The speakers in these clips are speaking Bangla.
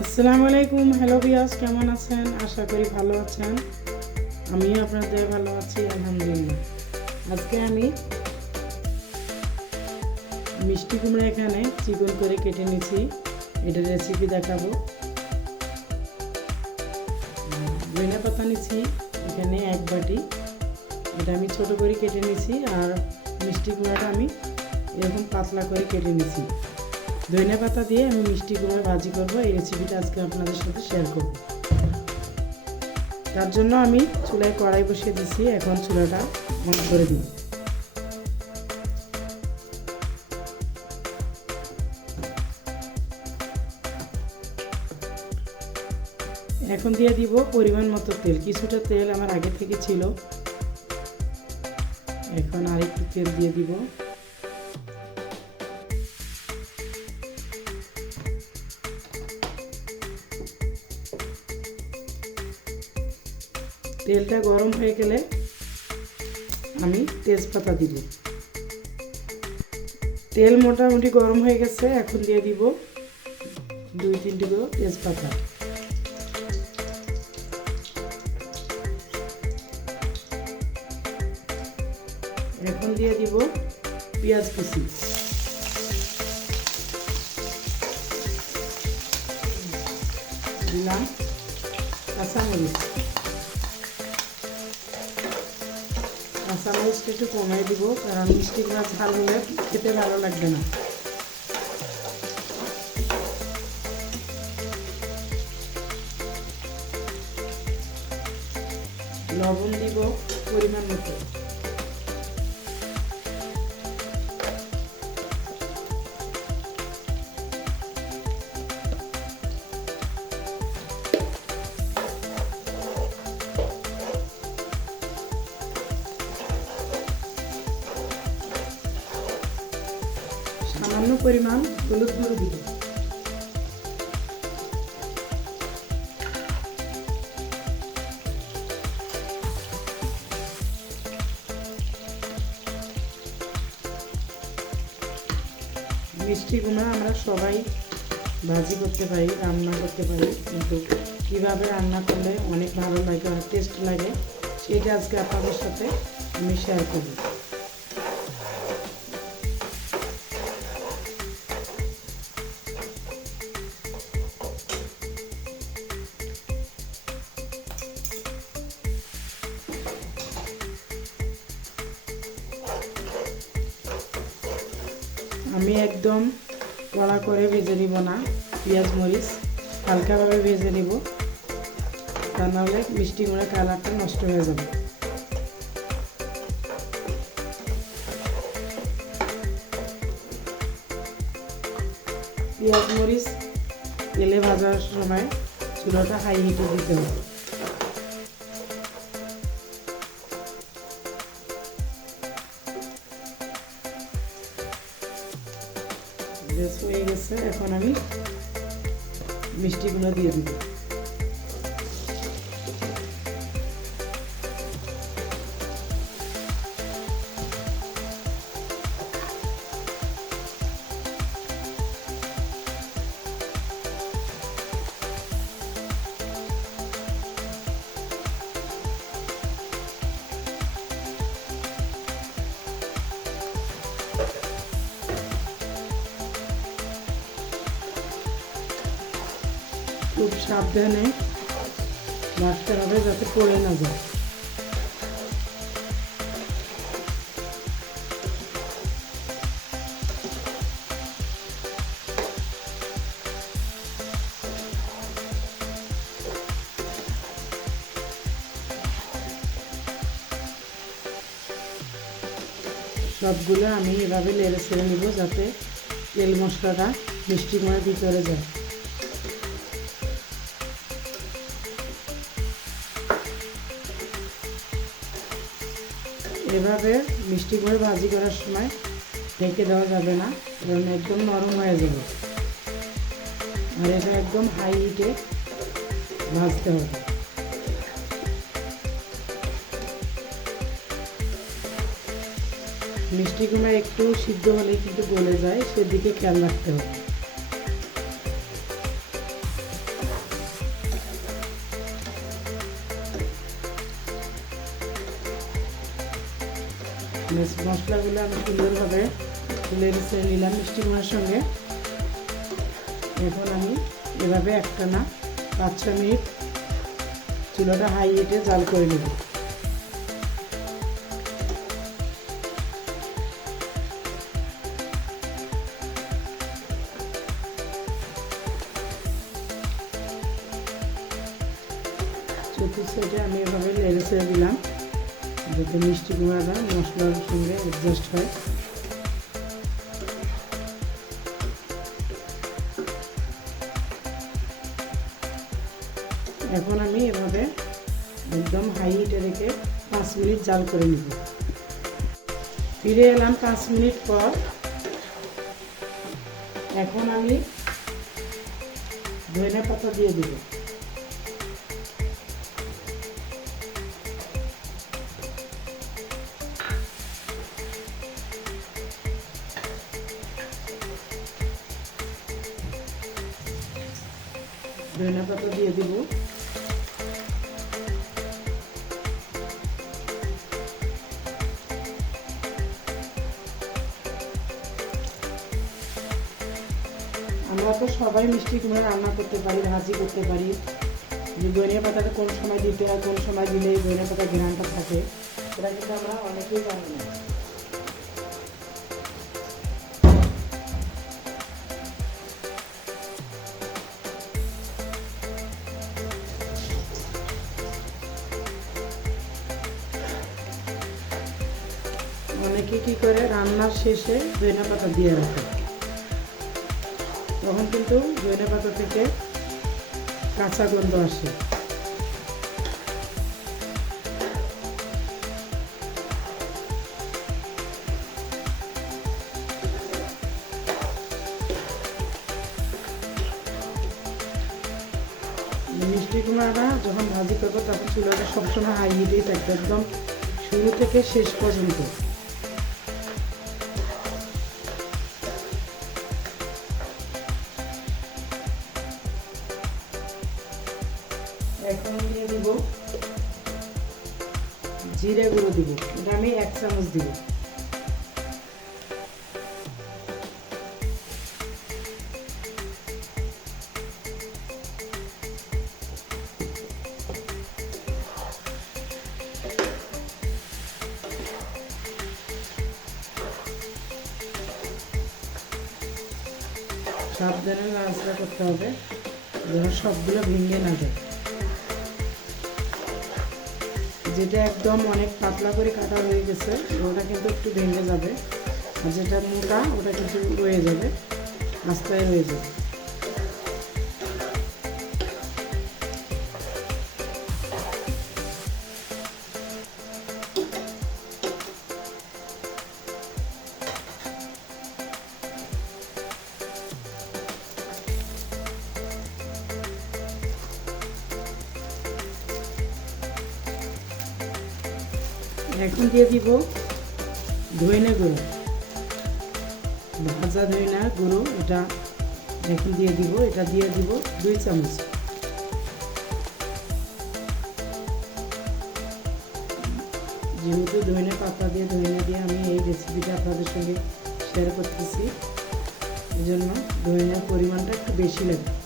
আসসালামু আলাইকুম, হ্যালো বিয়াস কেমন আছেন? আশা করি ভালো আছেন। আমিও আপনাদের ভালো আছি, আলহামদুলিল্লাহ। আজকে আমি মিষ্টি কুমড়া এখানে চিকন করে কেটে নিয়েছি। এটার রেসিপি দেখাবো। ধনে পাতা নিচ্ছি এখানে এক বাটি। এটা আমি ছোট করে কেটে নিয়েছি আর মিষ্টি কুমড়াটা আমি এরকম পাতলা করে কেটে নিয়েছি। ধনে পাতা দিয়ে আমি মিষ্টি কুমড়া ভাজি করব। এই রেসিপিটা আজকে আপনাদের সাথে শেয়ার করব। তার জন্য আমি চুলায় কড়াই বসিয়ে দিছি। এখন চুলাটা অন করে দিই এখন দিয়ে দিব পরিমাণ মতো তেল। কিছুটা তেল আমার আগে থেকে ছিল। এখন আরেকটু তেল দিয়ে দিব। তেলটা গরম হয়ে গেলে আমি তেজপাতা দিব। তেল মোটামুটি গরম হয়ে গেছে, এখন দিয়ে দিব দুই তিনটি তেজপাতা। এখন দিয়ে দিব পেঁয়াজ কুচি। দিলাম। একটু কমাই দিব, কারণ মিষ্টি মাছ ঝাল হলে খেতে ভালো লাগবে না। লবণ দিব পরিমাণ মতো। সামান্য পরিমাণ হলুদ গুঁড়ো দিব। মিষ্টি কুমড়া আমরা সবাই ভাজি করতে পারি, রান্না করতে পারি, কিন্তু কীভাবে রান্না করলে অনেক ভালো লাগে অনেক টেস্ট লাগে, সেটা আজকে আপনাদের সাথে আমি শেয়ার করব। আমি একদম কড়া করে ভেজে নিব না, পেঁয়াজ, মরিচ, হালকাভাবে ভেজে নিব। তা নাহলে মিষ্টি কুমড়া কালারটা নষ্ট হয়ে যাবে। পেঁয়াজ, মরিচ তেলে ভাজার সময় চুলাটা হাই হিটে দিতে হবে। এখন আমি মিষ্টিগুলো দিয়ে দিব। খুব সাবধানে মাছতে হবে যাতে পড়ে না যায়। সবগুলো আমি এভাবে লেড়ে ছেড়ে নিব যাতে তেল মশলাটা মিষ্টি করে ভিতরে যায়। এভাবে মিষ্টি করে ভাজি করার সময় ঢেকে দেওয়া যাবে না, কারণ একদম নরম হয়ে যাবে। আর এটা একদম হাই হিটে ভাজতে হবে। মিষ্টি কুমড়া একটু সিদ্ধ হলে কিন্তু গলে যায়, সেদিকে খেয়াল রাখতে হবে। মশলাগুলো আমি সুন্দরভাবে তুলে রেখে নিলাম মিষ্টি কুমড়ার সঙ্গে। এখন আমি এভাবে একটা না পাঁচ ছ মিনিট চুলাটা হাই হিটে জাল করে নেব। চতুর্থ আমি এভাবে লেড়ে দিলাম। যাতে মিষ্টি কুমড়াটা মশলার সঙ্গে অ্যাডজাস্ট হয়। এখন আমি এভাবে একদম হাই হিটে রেখে পাঁচ মিনিট জাল করে নিব। ফিরে এলাম পাঁচ মিনিট পর। এখন আমি ধনে পাতা দিয়ে দেবো। ধনে পাতা দিয়ে দিব। আমরা তো সবাই মিষ্টি কুমড়া রান্না করতে পারি, ভাজি করতে পারি। যে ধনিয়া পাতাটা কোন সময় দিতে হয়, কোন সময় দিলে ধনিয়া পাতা ঘ্রাণটা থাকে, সেটা কিন্তু আমরা অনেকেই জানি না। কি করে রান্নার শেষে ধনিয়া পাতা দিয়ে রাখে? তখন কিন্তু ধনিয়া পাতা থেকে কাঁচা গন্ধ আসে। মিষ্টি কুমড়াটা যখন ভাজি করব, তখন চুলাটা সবসময় হাই দিয়ে থাকবে, একদম শুরু থেকে শেষ পর্যন্ত। এখন দিয়ে দিব জিরে গুঁড়ো দিব। এটা আমি এক চামচ দিব। সাবধানে নাড়াচাড়া করতে হবে, যেন সবগুলো ভেঙে না যায়। যেটা একদম অনেক পাতলা করে কাটা হয়ে গেছে, ওটা কিন্তু একটু ভেঙে যাবে। আর যেটা মোটা, ওটা কিছু রয়ে যাবে আস্তায় রয়ে যাবে। এখন দিয়ে দিব ধইনে গুঁড়ো। ভাজা ধইনা গুঁড়ো, এটা এখন দিয়ে দিব, এটা দিয়ে দিব দুই চামচ। যেহেতু ধইনে পাতা দিয়ে ধইনা দিয়ে আমি এই রেসিপিটা আপনাদের সঙ্গে শেয়ার করতেছি। এই জন্য ধইনার পরিমাণটা একটু বেশি লাগে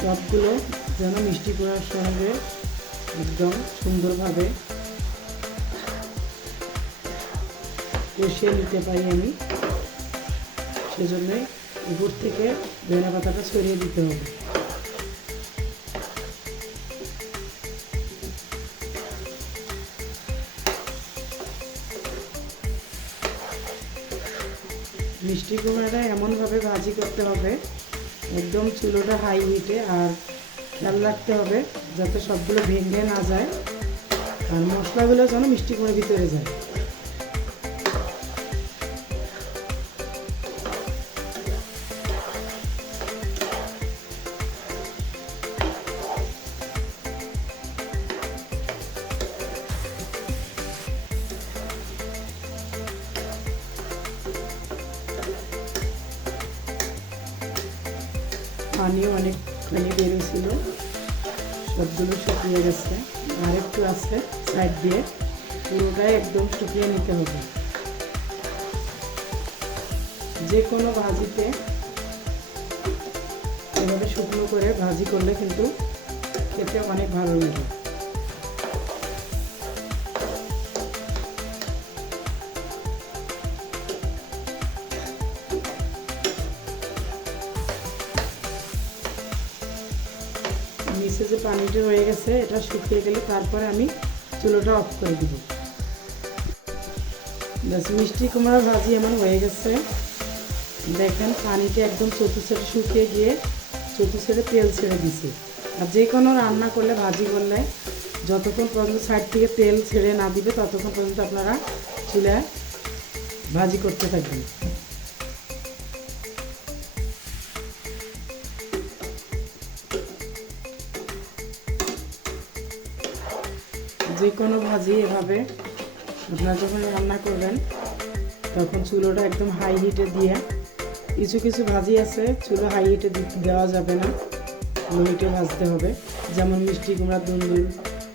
সবগুলো যেন মিষ্টি কুড়ার সঙ্গে একদম সুন্দরভাবে কষিয়ে নিতে পারি আমি। সেজন্যই উপর থেকে ধনে পাতাটা ছড়িয়ে দিতে হবে। মিষ্টি কুমড়াটা এমনভাবে ভাজি করতে হবে একদম চুলোটা হাই হিটে আর খেয়াল রাখতে হবে যাতে সবগুলো ভেঙে না যায়। আর মশলাগুলো যেন মিষ্টি করে ভিতরে যায়। পানিও অনেকখানি বেরোছিল। সবগুলো শুকিয়ে গেছে। আর একটু আছে সাইড দিয়ে। পুরোটাই একদম শুকিয়ে নিতে হবে। যে কোনো ভাজিতে এভাবে শুকনো করে ভাজি করলে কিন্তু খেতে অনেক ভালো লাগে। নিচে যে পানিটা রয়ে গেছে, এটা শুকিয়ে গেলে তারপরে আমি চুলোটা অফ করে দিব। ব্যাস, মিষ্টি কুমড়া ভাজি আমার হয়ে গেছে। দেখেন পানিটা একদম চতুর্থে শুকিয়ে গিয়ে চতুর্থে তেল ছেড়ে দিছে আর যে কোনো রান্না করলে, ভাজি করলে, যতক্ষণ পর্যন্ত সাইড থেকে তেল ছেড়ে না দিবে, ততক্ষণ পর্যন্ত আপনারা চুলায় ভাজি করতে থাকবেন। যে কোনো ভাজি এভাবে আপনারা যখন রান্না করবেন, তখন চুলোটা একদম হাই হিটে দিয়ে কিছু কিছু ভাজি আছে, চুলো হাই হিটে দেওয়া যাবে না। লো হিটে ভাজতে হবে। যেমন মিষ্টি কুমড়া দুন্দুল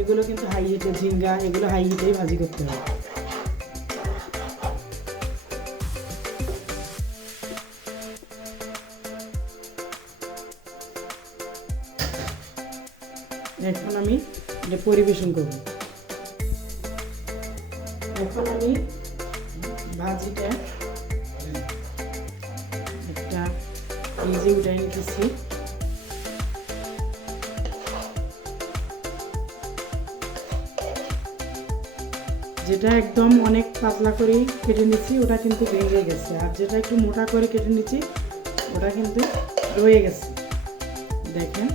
এগুলো কিন্তু হাই হিটে ঝিঙ্গা, এগুলো হাই হিটেই ভাজি করতে হবে। এখন আমি এটা পরিবেশন করব। এখন আমি ভাজিটা একটা ফ্রিজে উঠাই নিতেছি। যেটা একদম অনেক পাতলা করে কেটে নিচ্ছি, ওটা কিন্তু ভেঙে গেছে। আর যেটা একটু মোটা করে কেটে নিচ্ছি, ওটা কিন্তু রয়ে গেছে। দেখেন।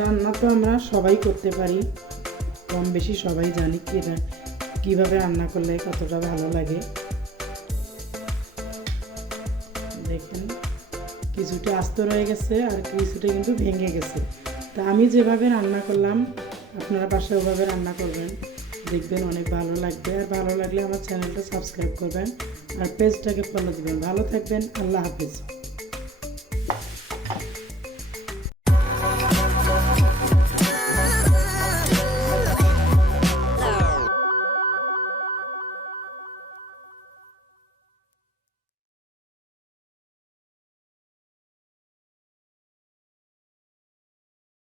রান্না তো আমরা সবাই করতে পারি। কম বেশি সবাই জানি কি কীভাবে রান্না করলে কতটা ভালো লাগে। দেখেন, কিছুটা আস্ত রয়ে গেছে আর কিছুটা কিন্তু ভেঙে গেছে। তা আমি যেভাবে রান্না করলাম, আপনারা পাশে ওভাবে রান্না করবেন। দেখবেন অনেক ভালো লাগবে আর ভালো লাগলে আমার চ্যানেলটা সাবস্ক্রাইব করবেন আর পেজটাকে ফলো দিবেন। ভালো থাকবেন, আল্লাহ হাফিজ।